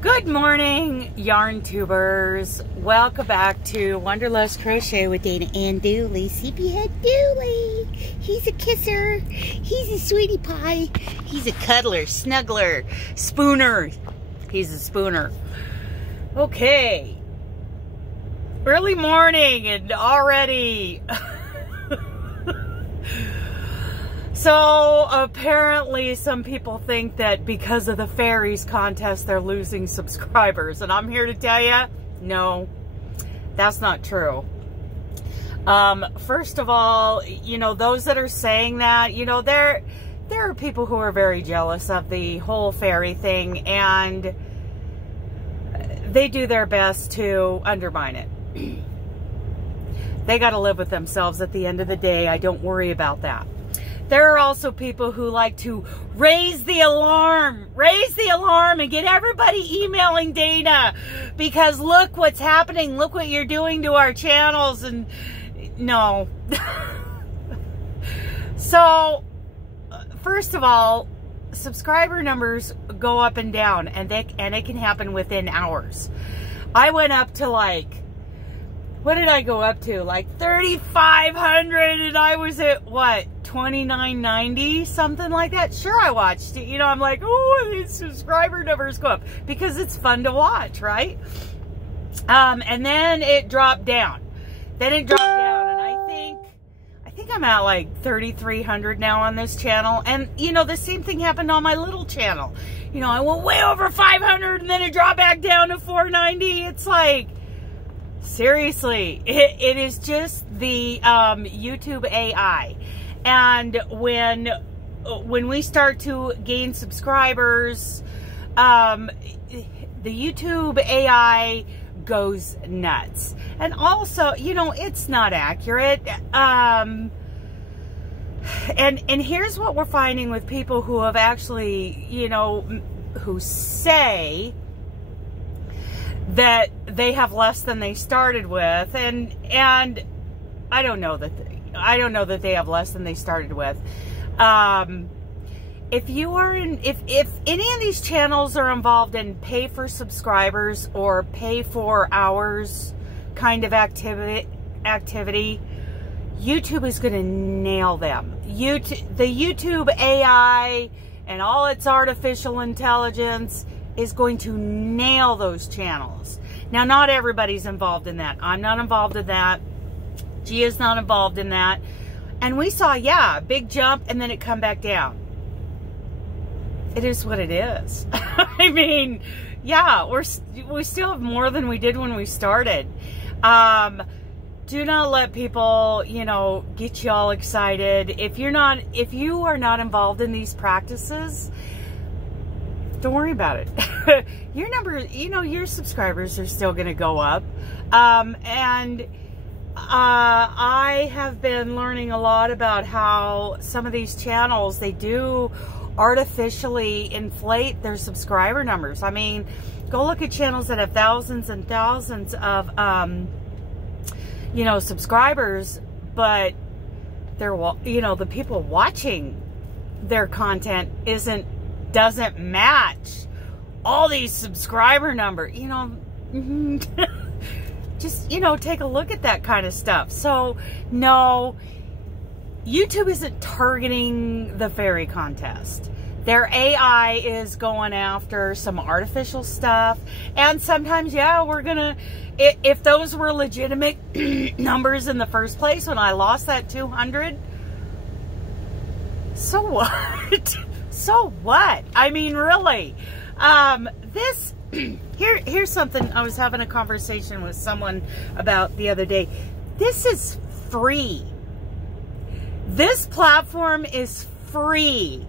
Good morning, yarn tubers. Welcome back to Wanderlust Crochet with Dana and Dooley. Sleepyhead Dooley. He's a kisser. He's a sweetie pie. He's a cuddler, snuggler, spooner. He's a spooner. Okay. Early morning and already... So apparently some people think that because of the Fairies contest they're losing subscribers, and I'm here to tell you, no, that's not true. First of all, you know, those that are saying that, you know, there are people who are very jealous of the whole fairy thing, and they do their best to undermine it. They got to live with themselves at the end of the day. I don't worry about that. There are also people who like to raise the alarm and get everybody emailing Dana because look what's happening, look what you're doing to our channels, and no. So, first of all, subscriber numbers go up and down, and it can happen within hours. I went up to like, what did I go up to? Like 3,500, and I was at what, 29.90, something like that. Sure, I watched it. You know, I'm like, oh, these subscriber numbers go up because it's fun to watch, right? And then it dropped down. And I think I'm at like 3,300 now on this channel. And you know, the same thing happened on my little channel. You know, I went way over 500, and then it dropped back down to 490. It's like, seriously, it is just the YouTube AI. And when we start to gain subscribers, the YouTube AI goes nuts. And also, you know, it's not accurate. And here's what we're finding with people who have actually, you know, who say that they have less than they started with, and I don't know that they have less than they started with. If any of these channels are involved in pay for subscribers or pay for hours kind of activity, YouTube is going to nail them. The YouTube AI and all its artificial intelligence is going to nail those channels. Now, not everybody's involved in that. I'm not involved in that. Gia's not involved in that. And we saw, yeah, a big jump and then it come back down. It is what it is. I mean, yeah, we still have more than we did when we started. Do not let people, you know, get you all excited. If you are not involved in these practices, don't worry about it. Your number, you know, your subscribers are still going to go up. And I have been learning a lot about how some of these channels, they do artificially inflate their subscriber numbers. I mean, go look at channels that have thousands and thousands of, you know, subscribers, but they're, you know, the people watching their content doesn't match all these subscriber numbers, you know. Just, you know, take a look at that kind of stuff. So, no, YouTube isn't targeting the fairy contest. Their AI is going after some artificial stuff. And sometimes, yeah, we're gonna, if those were legitimate numbers in the first place when I lost that 200, so what? So what? I mean, really. Here's something I was having a conversation with someone about the other day. This is free. This platform is free.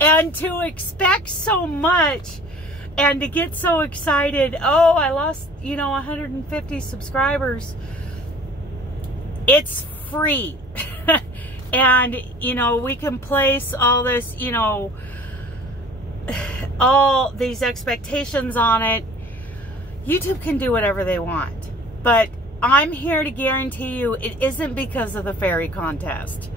And to expect so much and to get so excited, oh, I lost, you know, 150 subscribers. It's free. And, you know, we can place all this, you know, all these expectations on it. YouTube can do whatever they want. But I'm here to guarantee you it isn't because of the fairy contest.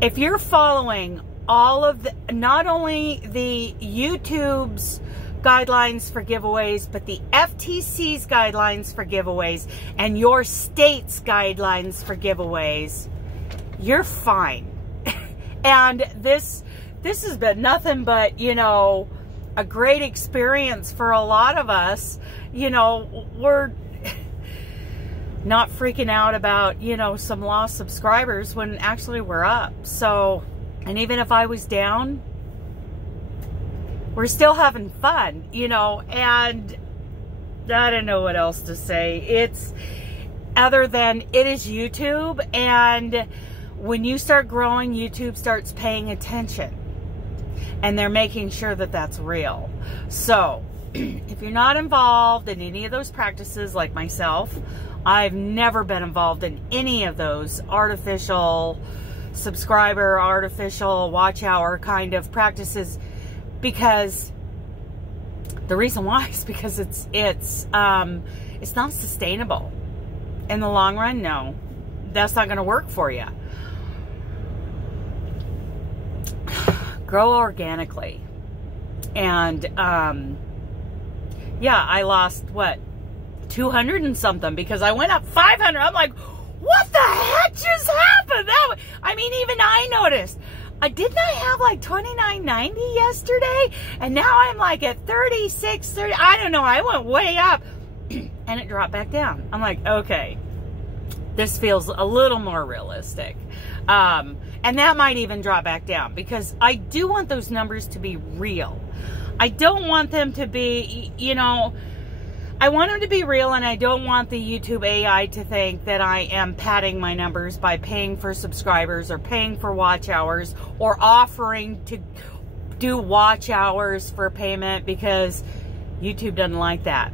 If you're following all of the, not only the YouTube's guidelines for giveaways, but the FTC's guidelines for giveaways and your state's guidelines for giveaways, you're fine. And this has been nothing but, you know, a great experience for a lot of us. You know, we're not freaking out about, you know, some lost subscribers when actually we're up. So, and even if I was down, we're still having fun, you know, and I don't know what else to say. It's other than it is YouTube, and when you start growing, YouTube starts paying attention, and they're making sure that that's real. So if you're not involved in any of those practices like myself, I've never been involved in any of those artificial subscriber, artificial watch hour kind of practices, because the reason why is because it's not sustainable in the long run. No, that's not going to work for you. Grow organically. And yeah, I lost what, 200 and something because I went up 500. I'm like, what the heck just happened? I mean, even I noticed. Didn't I have like $29.90 yesterday? And now I'm like at $36.30. I don't know. I went way up and it dropped back down. I'm like, okay, this feels a little more realistic. And that might even drop back down because I do want those numbers to be real. I don't want them to be, you know, I want them to be real, and I don't want the YouTube AI to think that I am padding my numbers by paying for subscribers or paying for watch hours or offering to do watch hours for payment, because YouTube doesn't like that.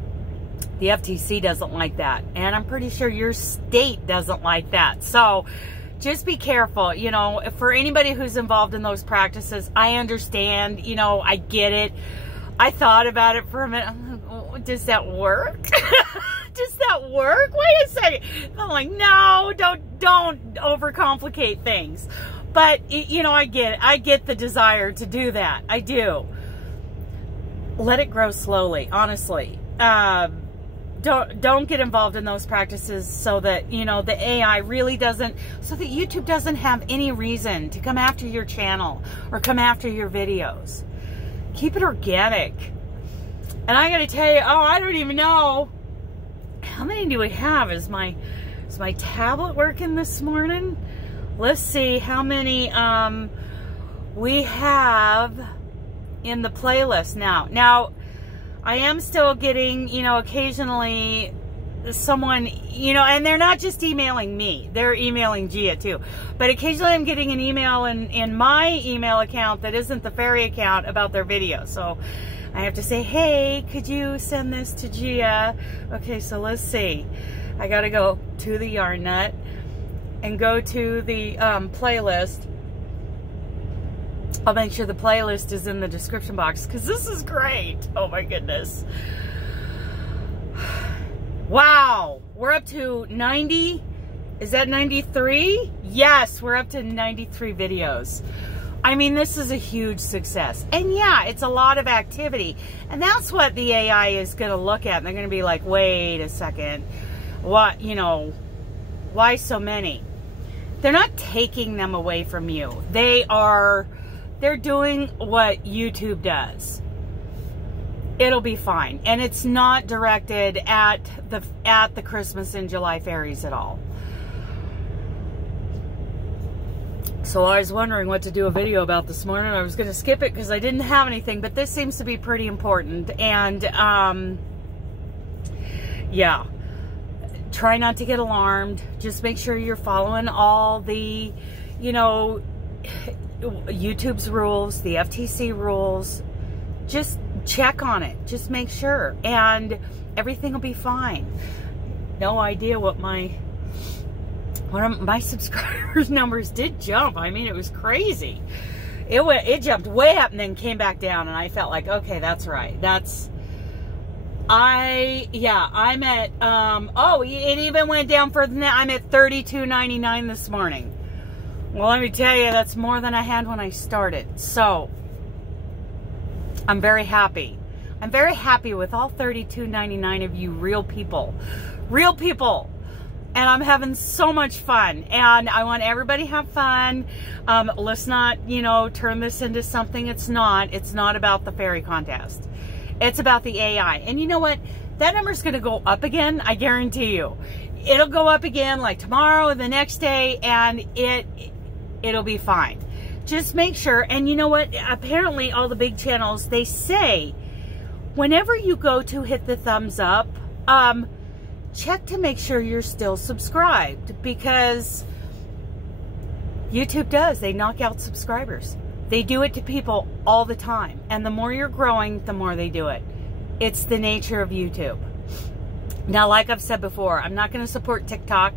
The FTC doesn't like that. And I'm pretty sure your state doesn't like that. So just be careful. You know, for anybody who's involved in those practices, I understand, you know, I get it. I thought about it for a minute. I'm like, oh, does that work? Does that work? Wait a second. I'm like, no, don't overcomplicate things. But, you know, I get it. I get the desire to do that. I do. Let it grow slowly, honestly. Don't get involved in those practices so that, you know, the AI really doesn't, so that YouTube doesn't have any reason to come after your channel or come after your videos. Keep it organic. And I gotta tell you, oh, I don't even know. How many do we have? Is my tablet working this morning? Let's see how many we have in the playlist now. Now, I am still getting, you know, occasionally someone, you know, and they're not just emailing me, they're emailing Gia too. But occasionally I'm getting an email in my email account that isn't the Fairy account about their video. So I have to say, hey, could you send this to Gia? Okay, so let's see. I gotta go to the Yarn Nut and go to the playlist. I'll make sure the playlist is in the description box because this is great. Oh my goodness. Wow, we're up to 90. Is that 93? Yes, we're up to 93 videos. I mean, this is a huge success. And yeah, it's a lot of activity. And that's what the AI is going to look at. And they're going to be like, wait a second. What, you know, why so many? They're not taking them away from you. They're doing what YouTube does. It'll be fine. And it's not directed at the Christmas in July fairies at all. So I was wondering what to do a video about this morning. I was going to skip it because I didn't have anything, but this seems to be pretty important. And yeah, try not to get alarmed. Just make sure you're following all the, you know, YouTube's rules, the FTC rules. Just check on it. Just make sure. And everything will be fine. No idea what my subscribers numbers did jump. I mean, it was crazy. It jumped way up and then came back down, and I felt like, okay, that's right. I'm at, oh, it even went down further than that. I'm at $32.99 this morning. Well, let me tell you, that's more than I had when I started. So, I'm very happy. I'm very happy with all 32.99 of you real people. Real people. And I'm having so much fun. And I want everybody to have fun. Let's not, you know, turn this into something it's not. It's not about the fairy contest. It's about the AI. And you know what? That number's going to go up again. I guarantee you. It'll go up again like tomorrow or the next day. And it'll be fine. Just make sure. And you know what? Apparently all the big channels, they say, whenever you go to hit the thumbs up, check to make sure you're still subscribed, because YouTube does. They knock out subscribers. They do it to people all the time. And the more you're growing, the more they do it. It's the nature of YouTube. Now, like I've said before, I'm not going to support TikTok,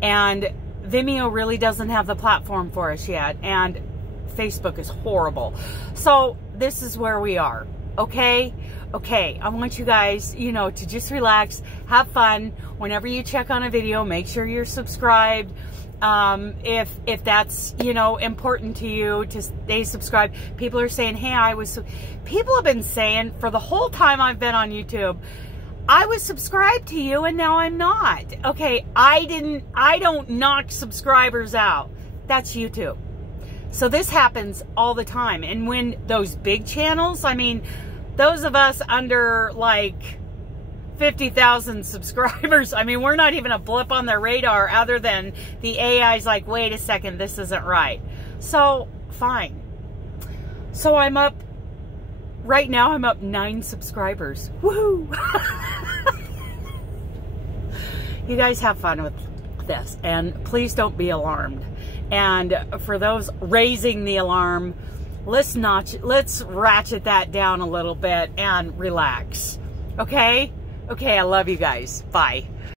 and Vimeo really doesn't have the platform for us yet, and Facebook is horrible. So this is where we are. Okay? Okay, I want you guys, you know, to just relax, have fun. Whenever you check on a video, make sure you're subscribed. If that's, you know, important to you to stay subscribed. People are saying, hey, people have been saying for the whole time I've been on YouTube, I was subscribed to you and now I'm not. Okay, I don't knock subscribers out. That's YouTube. So this happens all the time. And when those big channels, I mean, those of us under like 50,000 subscribers, I mean, we're not even a blip on their radar other than the AI's like, wait a second, this isn't right. So, fine. So I'm up, right now I'm up 9 subscribers. Woohoo! You guys have fun with this, and please don't be alarmed. And for those raising the alarm, let's ratchet that down a little bit and relax. Okay? Okay, I love you guys. Bye.